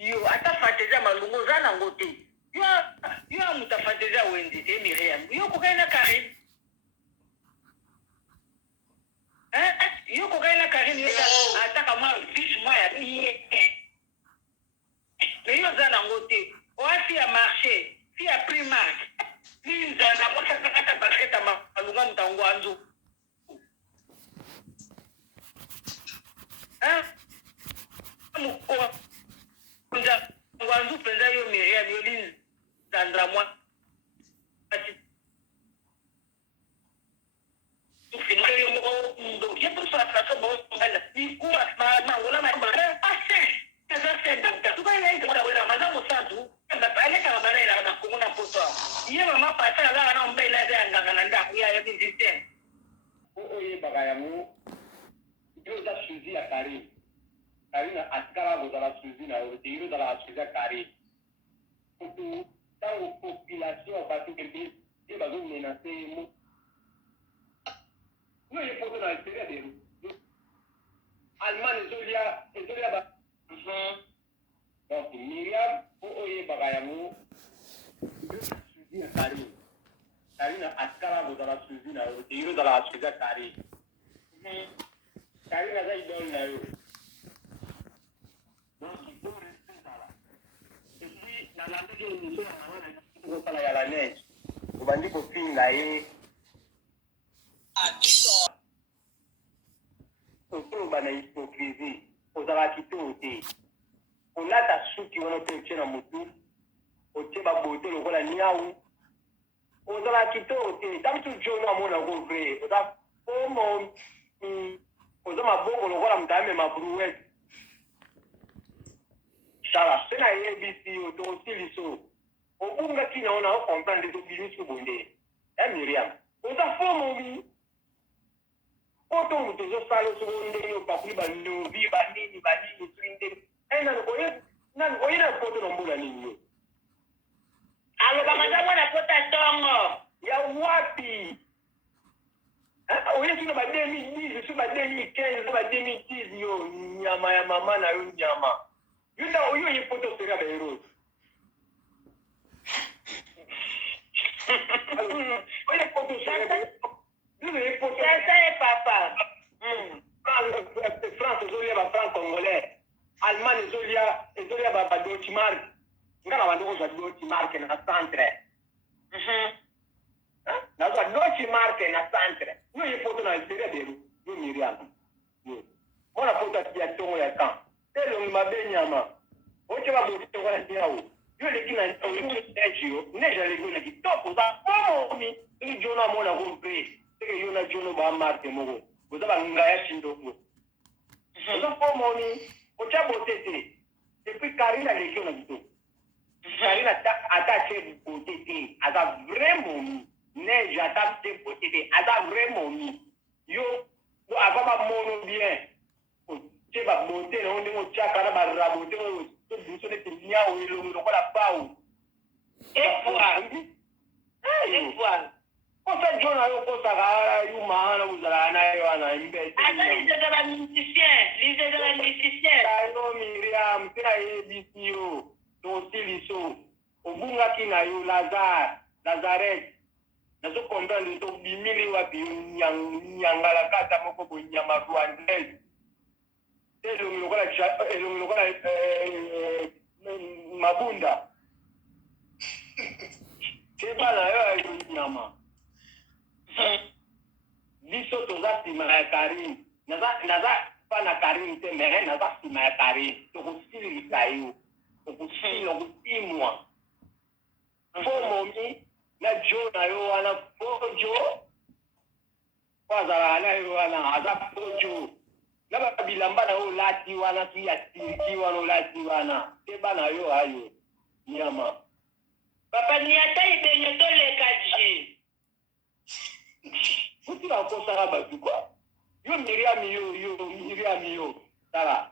Yo ata fantaisie malungo zana ngote. Yo mutafantaisia wende te Miriam. ngwanzu ngwanzu penza yo Miriam yolin Sandra moi Karina askara gozala suzina odiru dalla suza kari kutu tango population batu kelbi e bazo menacer mu no ye poto na historia de Allemagne ezolia ba donc Miriam oye bagaya mu suzina kari Karina askara gozala suzina odiru dalla suza kari Karina zai don na yo ya la neige ubandi kopinga ye otoba na hypocrisie ozala kitoko te olata suki wana mpe otie na motu otie babote lokola niau ozala kitoko te tabitu jono amona ngo vrai oza omo oza mabongo lokola moto amema brouette Sala, c'est la ABC, aussi l'ISO. Au bout de qui on a comprendre des opinions sur Bondé. Myriam, on a fait mon vie. Autant vous te salles sur Bondé, au papier, banni, banni, swindé. Et n'a pas eu photo dans mon ligne. Alors, comment ça, on a photo à Tongo? Il y a Wapi. Oui, sur ma 2010, sur ma 2015, sur ma 2010, yo, nyama ya mama na yo nyama. You know, you photo seria de héros. Oye, photo seria. You photo. C'est papa. France, Zolia, France congolais. Allemagne, Zolia, Baba Deutschmark. Ngala wandogo za Deutschmark na centre. Na za Deutschmark na centre. You photo na seria de héros. You Miriam. Bona photo ya tongo ya kan. Telo mabenyama. Oche ba bote kwa ndiawo. Yo le kina ejio, neja le gona ki topo za pomi. Ni jona mona gompe. Teke yona jono ba marte mogo. Oza ba ngaya chindongo. Oza pomo ni ocha bote te. Et puis Karina le kona kito. Karina attache bote te. Aza vraiment neja attache bote te. Aza vraiment mi. Yo avaba mono bien. C'est pas monter on dit on tchaka na ba raboter on tout douce ne tinya o lo lokola pau et voilà on fait jona yo ko saka yu mahana uzala na yo ana imbe ata lise de la musicien no Miriam tira ebisio to stiliso obunga kina yo Lazareth nazo comprendre to bimili wa bi nyangala kata moko bo nyama rwandaise Mabunda. C'est pas là, nyama. Biso toza sima ya Karim. Naza pa na Karim te mere naza sima ya Karim. Tokosili kayo. Tokosili moi. Fo momi na jo na yo wana fojo. Wazara na yo wana aza fojo. Naba bilamba na o lati wana tu ya tiriki wana lati wana teba na yo ayo nyama papa ni ata ibenye to le kaji uti la ko sara ba tu ko yo Miriam yo sala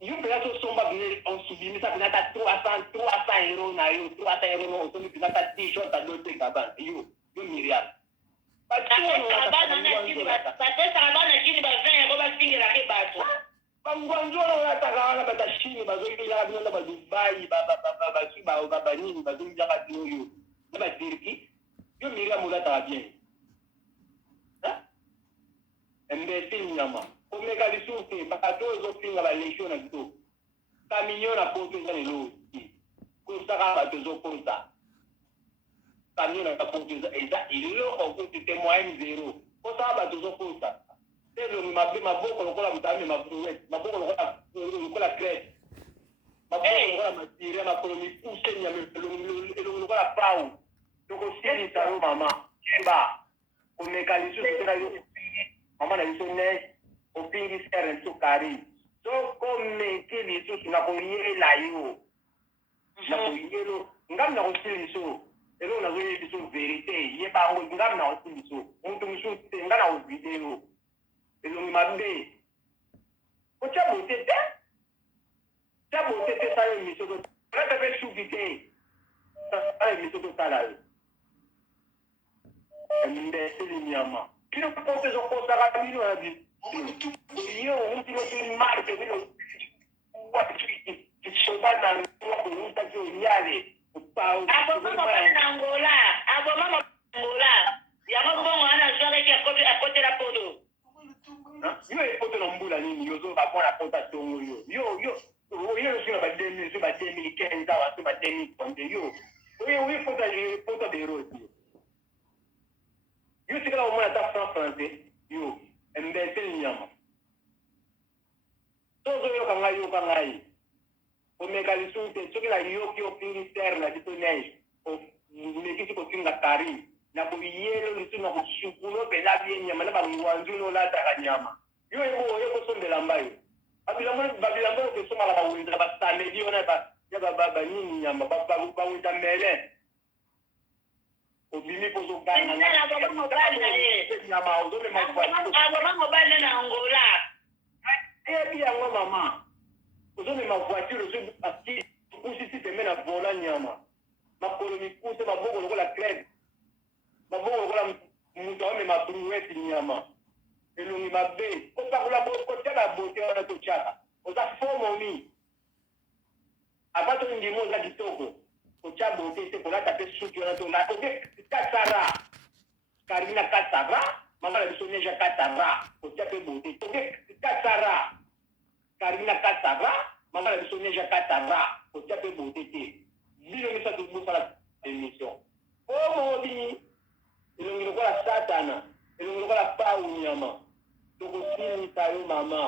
yo bela to somba bile on subimi sa binata 300 euros na yo 300 euros no to ni binata t-shirt a do te baba yo Miriam Bangwanjola watakawana batashini bazoila binola ba Dubai ba nini bazonja kati yo ba Turki yo Miriam mulata bien mbese nyama omeka lisuke bakatozo pinga ba leisho na kito kamilio na poto za lelo ko saka batozo konta camion na poto eza eloko kuti témoin zéro kosala bato ozokosa te elongi mabe maboko lokola mutami maboko lokola crête maboko lokola matire makolo mipuse nyama elongi lokola pau tokosilisa yo mama keba komeka lisusu tena yo mama na biso neige opingi sere nso kari sokomeki lisusu na koyela yo na koyelo ngam na kosili biso eloko nazoyebi biso verité yeba yango ngam na kosili biso moto mosusu te nga na kovideo elongi mabe otya bote te tya bote te sala émission ata mpe suki te sala émission tosala yo mbeseli nyama kino kote ezokosaka bino na yo mutino marke bino kisobana koyutaki oyale Angola yango mbongo wana zoreki akotela poto yo epoto na mbula nini yozobamona pota tongo yo osi na ba 2015 awa so ba 2030 yo oyepota beroti yo tikala omona ata français yo mbese nyama tozoyoka ngai omeka lisusu te soki na yoki opingi serre na biso neige omekisi kotinga kari na koyelo lisusu na kosukulo mpenza bie nyama na bangwanzu nolataka nyama yo oyekosombela mbayo babilamba oyo kesomala bawinzala basamedi wana ya banini nyama bawinza mele obimi mpo ozoganyama aboma mobali na Angola eyebi yango mama ozomema voiture okusisi pembe na vola nyama makolo mikuse maboko lokola crève maboko lokola moto aomema brouette nyama elongi mabe kopakola kotya babote wana totyaka oza fomomi ava tondima oza kitoko kotya bote te kolata mpe suki wana tolata oke kasara karina kasara manga na biso neja kasara kotya mpe bote oke kasara karina kasara manga na biso neja kasara kotya mpe bote te bino misato bosala émission omobi elongi lokola satana elongi lokola pau nyama tokosilisa yo mama